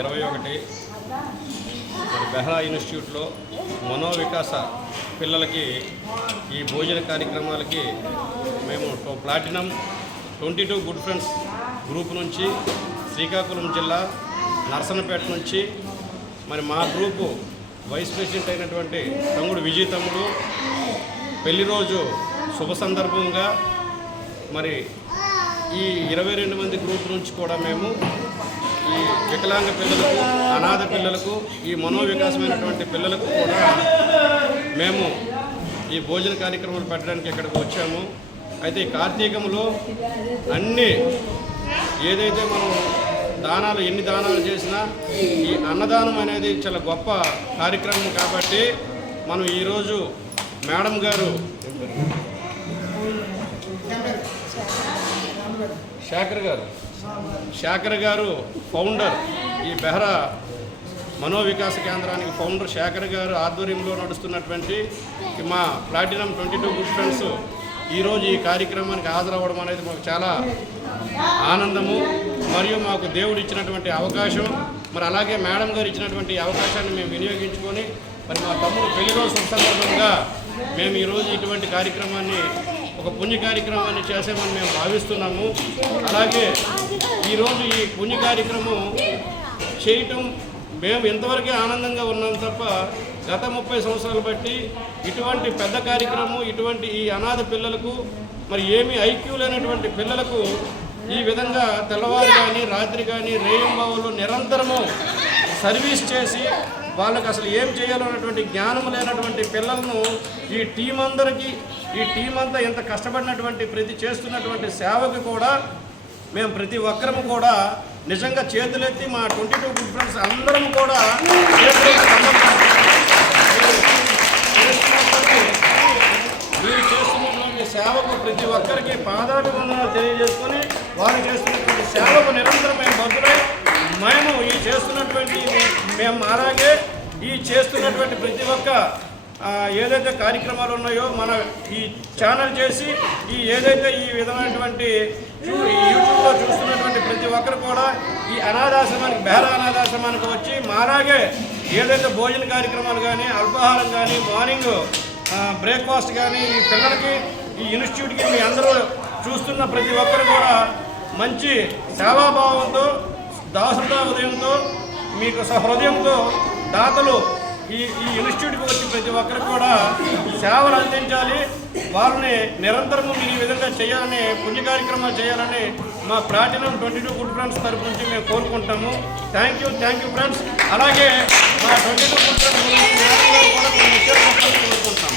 21 బెహ్రా ఇన్స్టిట్యూట్లో మనోవికాస పిల్లలకి ఈ భోజన కార్యక్రమాలకి మేము ప్లాటినం 22 గుడ్ ఫ్రెండ్స్ గ్రూప్ నుంచి శ్రీకాకుళం జిల్లా నర్సన్నపేట నుంచి మరి మా గ్రూపు వైస్ ప్రెసిడెంట్ అయినటువంటి తమ్ముడు విజయ్ తమ్ముడు పెళ్లి రోజు శుభ సందర్భంగా మరి ఈ 22 మంది గ్రూప్ నుంచి కూడా మేము ఈ వికలాంగ పిల్లలకు, అనాథ పిల్లలకు, ఈ మనోవికాసమైనటువంటి పిల్లలకు కూడా మేము ఈ భోజన కార్యక్రమాలు పెట్టడానికి ఇక్కడికి వచ్చాము. అయితే ఈ కార్తీకంలో అన్నీ ఏదైతే మనం దానాలు ఎన్ని దానాలు చేసినా ఈ అన్నదానం అనేది చాలా గొప్ప కార్యక్రమం కాబట్టి మనం ఈరోజు మేడం గారు శేఖర్ గారు ఫౌండర్, ఈ బెహ్రా మనోవికాస కేంద్రానికి ఫౌండర్ శేఖర్ గారు ఆధ్వర్యంలో నడుస్తున్నటువంటి మా ప్లాటినం 22 గుడ్ ఫ్రెండ్స్ ఈరోజు ఈ కార్యక్రమానికి హాజరవ్వడం అనేది మాకు చాలా ఆనందము. మరియు మాకు దేవుడు ఇచ్చినటువంటి అవకాశం, మరి అలాగే మేడం గారు ఇచ్చినటువంటి అవకాశాన్ని మేము వినియోగించుకొని మరి మా తమ్ముడు పెళ్లి రోజు సందర్భంగా మేము ఈరోజు ఇటువంటి కార్యక్రమాన్ని ఒక పుణ్య కార్యక్రమాన్ని చేసామని మేము భావిస్తున్నాము. అలాగే ఈరోజు ఈ పుణ్య కార్యక్రమం చేయటం మేము ఇంతవరకే ఆనందంగా ఉన్నాం తప్ప గత 30 సంవత్సరాలు బట్టి ఇటువంటి పెద్ద కార్యక్రమం, ఇటువంటి ఈ అనాథ పిల్లలకు మరి ఏమీ ఐక్యూ లేనటువంటి పిల్లలకు ఈ విధంగా తెల్లవారు కానీ రాత్రి కానీ రేయింబావులు నిరంతరము సర్వీస్ చేసి వాళ్ళకి అసలు ఏం చేయాలన్నటువంటి జ్ఞానం లేనటువంటి పిల్లలను ఈ టీం అంతా ఎంత కష్టపడినటువంటి చేస్తున్నటువంటి సేవకు కూడా మేము ప్రతి ఒక్కరము కూడా నిజంగా చేతులెత్తి మా 22 గుడ్ ఫ్రెండ్స్ అందరం కూడా మీరు చేస్తున్నటువంటి సేవకు ప్రతి ఒక్కరికి పాదాభివందనాలు తెలియజేసుకొని వారు చేస్తున్నటువంటి సేవకు నిరంతరం మేము బద్దులై మేము ఈ చేస్తున్నటువంటి మేము అలాగే ఈ చేస్తున్నటువంటి ప్రతి ఒక్క ఏదైతే కార్యక్రమాలు ఉన్నాయో మన ఈ ఛానల్ చేసి ఈ ఏదైతే ఈ విధమైనటువంటి యూట్యూబ్లో చూస్తున్నటువంటి ప్రతి ఒక్కరు కూడా ఈ అనాథాశ్రమానికి బెహ్రా అనాథాశ్రమానికి వచ్చి మాలాగే ఏదైతే భోజన కార్యక్రమాలు కానీ, అల్పాహారం కానీ, మార్నింగ్ బ్రేక్ఫాస్ట్ కానీ ఈ పిల్లలకి ఈ ఇన్స్టిట్యూట్కి మీ అందరూ చూస్తున్న ప్రతి ఒక్కరు కూడా మంచి సేవాభావంతో, దాసుతా ఉదయంతో, మీకు సహృదయంతో దాతలు ఈ ఇన్స్టిట్యూట్కి వచ్చి ప్రతి ఒక్కరికి కూడా సేవలు అందించాలి. వాళ్ళని నిరంతరము మీరు ఈ విధంగా చేయాలని, పుణ్య కార్యక్రమాలు చేయాలని మా ప్లాటినం 22 గుడ్ ఫ్రెండ్స్ తరపు నుంచి మేము కోరుకుంటాము. Thank you friends. అలాగే మా 22 గుడ్ ఫ్రెండ్స్ గురించి కూడా కొన్ని విషయాలు కోరుకుంటాము.